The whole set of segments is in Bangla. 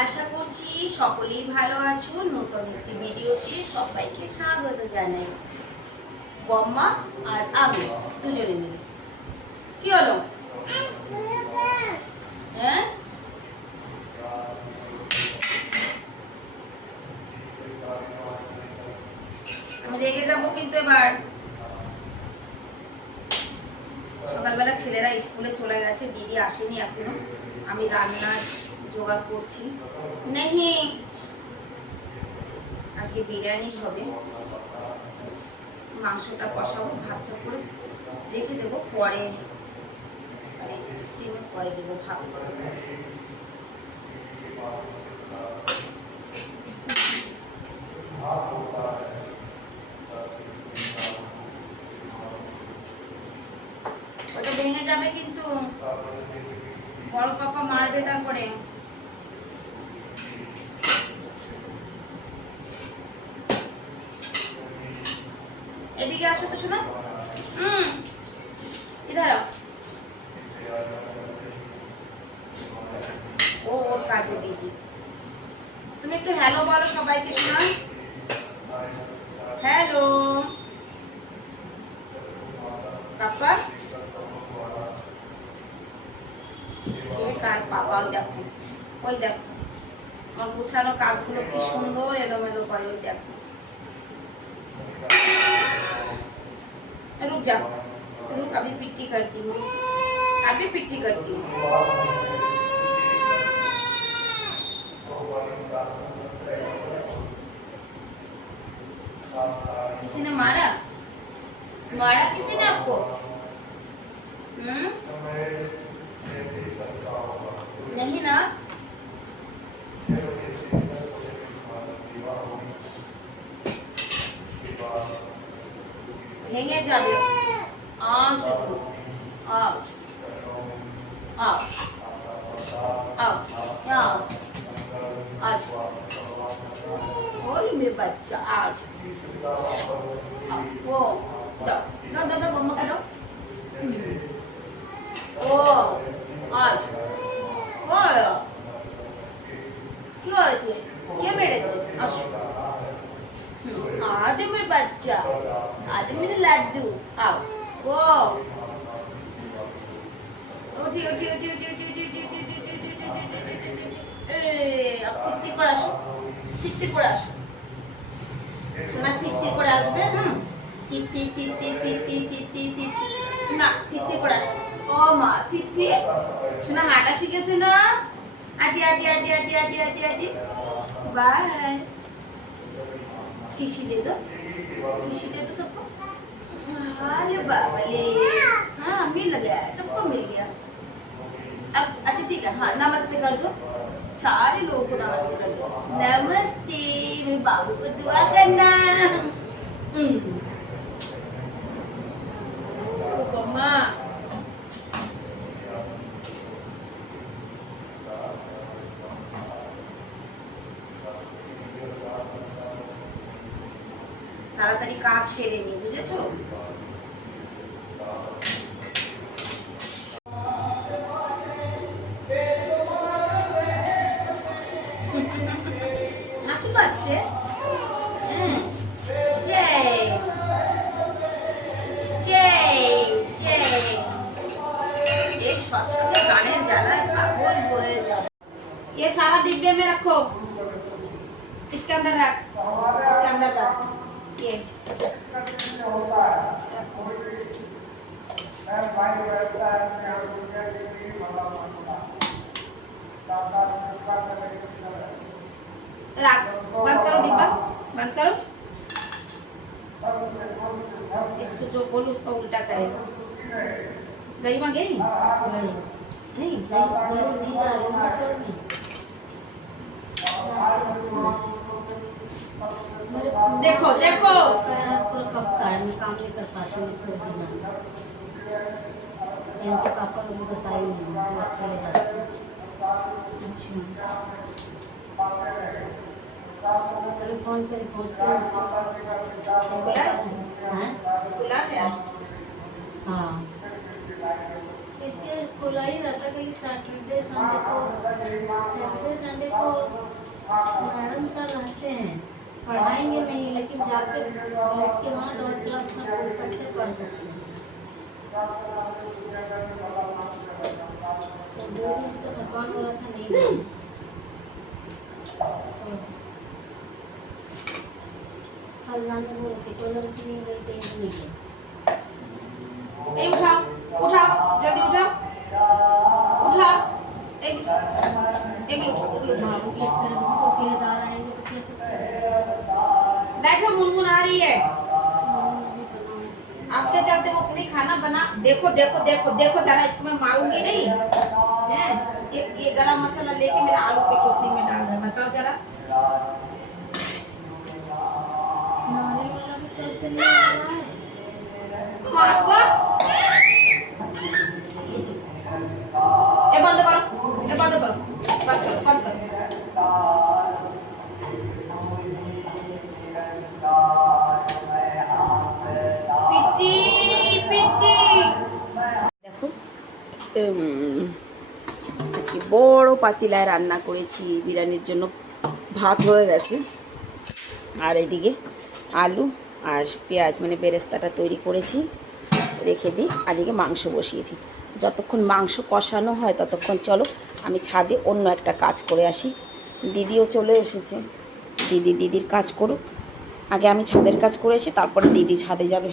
আশা করছি সকলেই ভালো আছো। নতুন একটি ভিডিওতে সবাইকে স্বাগত জানাই। বম্মা আর আমি, দুজনে মিলে। কি হলো? হ্যাঁ? আমি রেগে যাব কিন্তু এবার। সকালবেলা ছেলেরা স্কুলে চলে গেছে, দিদি আসেনি এখনও। আমি রান্নার জোগাড় করছি। নেহি, আজকে বিরিয়ানি হবে। মাংসটা কষাবো, ভাতটা করে রেখে দেবো। পরে মানে স্টিমে পরে দেবো ভাত। ওটা ভেঙে যাবে কিন্তু বড় পাপা মারবে তারপরে। এদিকে আসো তো শোনা। হুম। ইধার। ও, ওর কাজে বিজি তুমি একটু হ্যালো বলো সবাইকে, শোনা। হ্যালো পাপা কাজগুলো কি সুন্দর এলোমেলো করে, ওই দেখো। जा रुक, अभी पिट्टी करती हूँ। अभी पिट्टी करती हूँ। किसी ने मारा? मारा किसी ने आपको? हम्म? नहीं ना। 냉해잡이요? 아, 슈퍼. 아. 아. 아. 야. 아. Olha meu bateado. Oh, dá, dá, dá, dá, vamos cá, dá. Oh, acho. Olha. Que hoje? Que merece? Acho. আজমের বাচ্চা আজমের লাড্ডু আও ও আসো সোনা তৃপ্তি করে আসবে হুম তিতি করে আসো ও মা তৃপ্তি সোনা হাঁটা শিখেছে না আটি আটি আটি আটি আটি আটি আটি বাই किसी दे दो। टिशी दे दो सबको। अरे बाबा ले हाँ मिल गया, सबको मिल गया। अब अच्छा ठीक है हाँ नमस्ते कर दो। सारे लोगों को नमस्ते कर दो। नमस्ते, मेरे बाबू को दुआ करना। কাজ সেরে নি বুঝেছো হাসি পাচ্ছে হুম। জয় জয় জয় এই সৎসঙ্গে গানের জ্বালায় পাগল হয়ে যাবে ये सारा डिब्बे में रखो इसके अंदर रख इसके अंदर रख ये रख बंद करो डिब्बा बंद करो। इसको जो बोलो उसका उल्टा करेगा। गई माँ गई? नहीं। देखो देखो। पूरा कब का है? मैं काम नहीं कर पाती मैं छोड़ दी जाना। इनके पापा को भी बताई नहीं तो चले जाते कभी फ़ोन कर पहुँच कर उसको खुला है? हैं? है आज हाँ। किसके तो खुला ही रहता कहीं सैटरडे संडे को सैटरडे संडे को मैडम सर रहते हैं। पढ़ाएँगे नहीं लेकिन जाके बैठ के वहाँ डॉट क्लास में पढ़ सकते पढ़ सकते तो दो दिन उसको थकान हो रहा था नहीं कल जाने बोले थे कोई लड़की नहीं गई कहीं भी नहीं उठाओ उठाओ जल्दी उठाओ उठाओ एक एक लोग एक लोग मारो कि एक तरफ़ तो जा रहा है बैठो मुनमुन आ रही है। आप क्या चाहते वो लिए खाना बना। देखो देखो देखो देखो जरा इसको मैं मारूँगी नहीं। है? ये ये गरम मसाला लेके मेरे आलू की टोकरी में डाल रहा बताओ जरा। नारियल वाला भी कैसे नहीं आ रहा है। আজকে বড় পাতিলায় রান্না করেছি, বিরিয়ানির জন্য ভাত হয়ে গেছে। আর এদিকে আলু আর পেঁয়াজ মানে বেরেস্তাটা তৈরি করেছি, রেখে দিই আর এদিকে মাংস বসিয়েছি। যতক্ষণ মাংস কষানো হয়, ততক্ষণ চলো আমি ছাদে অন্য একটা কাজ করে আসি। দিদিও চলে এসেছে। দিদি দিদির কাজ করুক। আগে আমি ছাদের কাজ করেছি তারপরে দিদি ছাদে যাবে।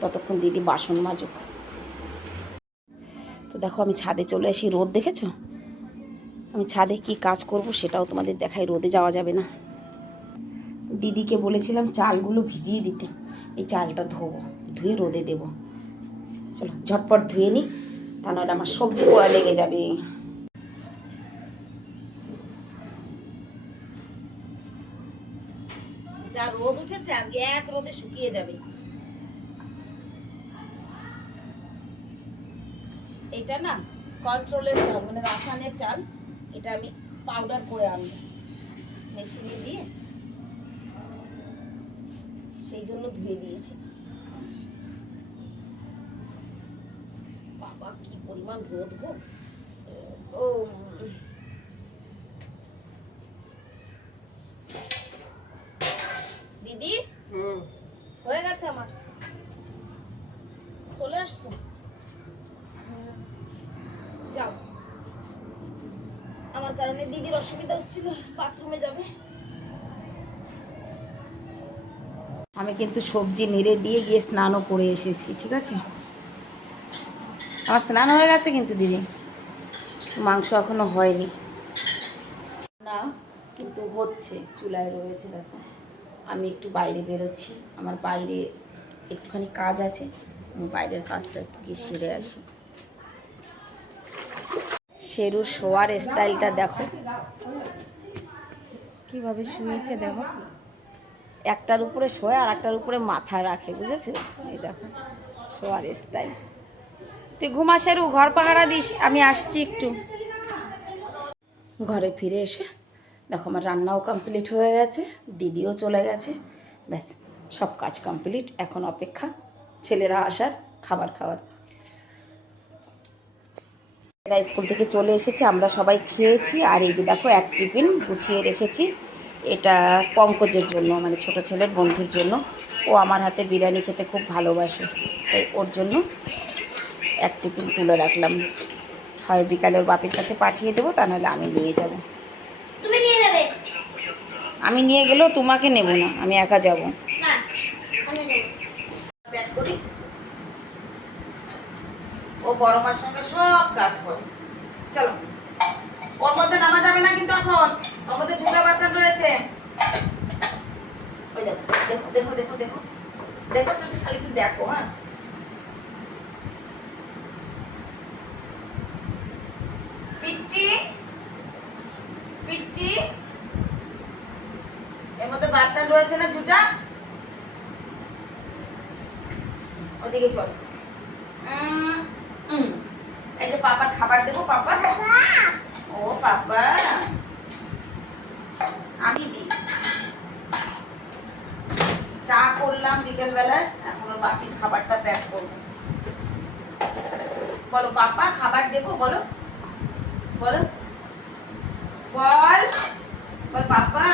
ততক্ষণ দিদি বাসন মাজুক। তো দেখো আমি ছাদে চলে আসি, রোদ দেখেছ? আমি ছাদে কি কাজ করব সেটাও তোমাদের দেখাই, রোদে যাওয়া যাবে না। দিদিকে বলেছিলাম চালগুলো ভিজিয়ে দিতে, এই চালটা ধোবো, ধুয়ে রোদে দেবো। চলো, ঝটপট ধুয়ে নিই তা নাহলে আমার সবজি পোড়া লেগে যাবে। যা রোদ উঠেছে, আজকে এক রোদে শুকিয়ে যাবে। এটা না কন্ট্রোলের চাল মানে রাসায়নের চাল, এটা আমি পাউডার করে আনব। মেশিনে দিয়ে সেই জন্য ধুয়ে দিয়েছি। বাবা, কি পরিমাণ রোদ গো। ও দিদি হয়ে গেছে আমার চলে আসছো যাও আমার কারণে দিদির অসুবিধা হচ্ছিল, বাথরুমে যাবে। আমি কিন্তু সবজি নেড়ে দিয়ে গিয়ে স্নানও করে এসেছি, ঠিক আছে? আমার স্নান হয়ে গেছে কিন্তু, দিদি। মাংস এখনও হয়নি। না, কিন্তু হচ্ছে, চুলায় রয়েছে, দেখো। আমি একটু বাইরে বেরোচ্ছি, আমার বাইরে একটুখানি কাজ আছে বাইরের কাজটা একটু গিয়ে সেরে আসি। শেরুর শোয়ার স্টাইলটা দেখো। কীভাবে শুয়েছে দেখো। একটার উপরে শোয় আর একটার উপরে মাথা রাখে বুঝেছ? এই দেখো শোয়ার স্টাইল। তুই ঘুমা শেরু ঘর পাহারা দিস আমি আসছি একটু। ঘরে ফিরে এসে দেখো আমার রান্নাও কমপ্লিট হয়ে গেছে দিদিও চলে গেছে। ব্যাস সব কাজ কমপ্লিট এখন অপেক্ষা ছেলেরা আসার খাবার খাওয়ার। এরা স্কুল থেকে চলে এসেছে আমরা সবাই খেয়েছি। আর এই যে দেখো এক টিফিন গুছিয়ে রেখেছি। এটা পঙ্কজের জন্য মানে ছোট ছেলের বন্ধুর জন্য। ও আমার হাতে বিরিয়ানি খেতে খুব ভালোবাসে তাই ওর জন্য এক টিফিন তুলে রাখলাম। হয় বিকালে ওর বাপির কাছে পাঠিয়ে দেবো তা নাহলে আমি নিয়ে যাব। তুমি নিয়ে যাবে? আমি নিয়ে গেলেও তোমাকে নেব না আমি একা যাব না আমি নেব প্যাক করি ও বড় মার সঙ্গে সব কাজ করে। চলো। ওর মধ্যে নামা যাবে না কিন্তু এখন। ওর মধ্যে ঝুলা বাচ্চা রয়েছে। ওই দেখো দেখো দেখো দেখো দেখো। তুমি খালি একটু দেখো হ্যাঁ। পিট্টি পিট্টি। এর মধ্যে বার্তা রয়েছে না ঝুটা? ওদিকে চল। উম, এই যে পাপার খাবার দেবো, পাপা? ও পাপা। আমি দিই। চা করলাম বিকেল বেলায় এখন ওর খাবারটা প্যাক করব। বলো, পাপা খাবার দেবো, বলো। বলো। বল। বল, পাপা।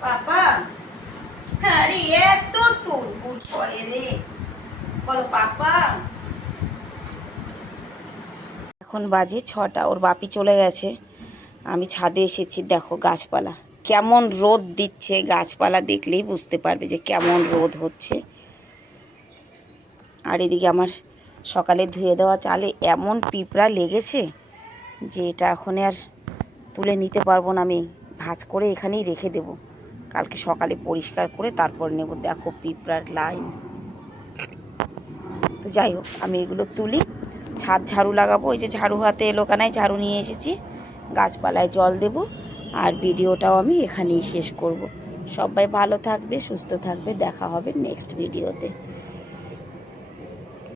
পাপা। হ্যাঁ রে এত তোর করে রে। বলো, পাপা। এখন বাজে ছটা, ওর বাপি চলে গেছে। আমি ছাদে এসেছি, দেখো গাছপালা। কেমন রোদ দিচ্ছে, গাছপালা দেখলেই বুঝতে পারবে যে কেমন রোদ হচ্ছে। আর এদিকে আমার সকালে ধুয়ে দেওয়া চালে এমন পিঁপড়া লেগেছে যে এটা এখন আর তুলে নিতে পারব না আমি। ভাঁজ করে এখানেই রেখে দেব। কালকে সকালে পরিষ্কার করে তারপর নেব। দেখো পিঁপড়ার লাইন। তো যাই হোক, আমি এগুলো তুলি। ছাদ ঝাড়ু লাগাবো। ওই যে ঝাড়ু হাতে এলো কানায় ঝাড়ু নিয়ে এসেছি। গাছপালায় জল দেব। আর ভিডিওটাও আমি এখানেই শেষ করব। সবাই ভালো থাকবে, সুস্থ থাকবে। দেখা হবে নেক্সট ভিডিওতে।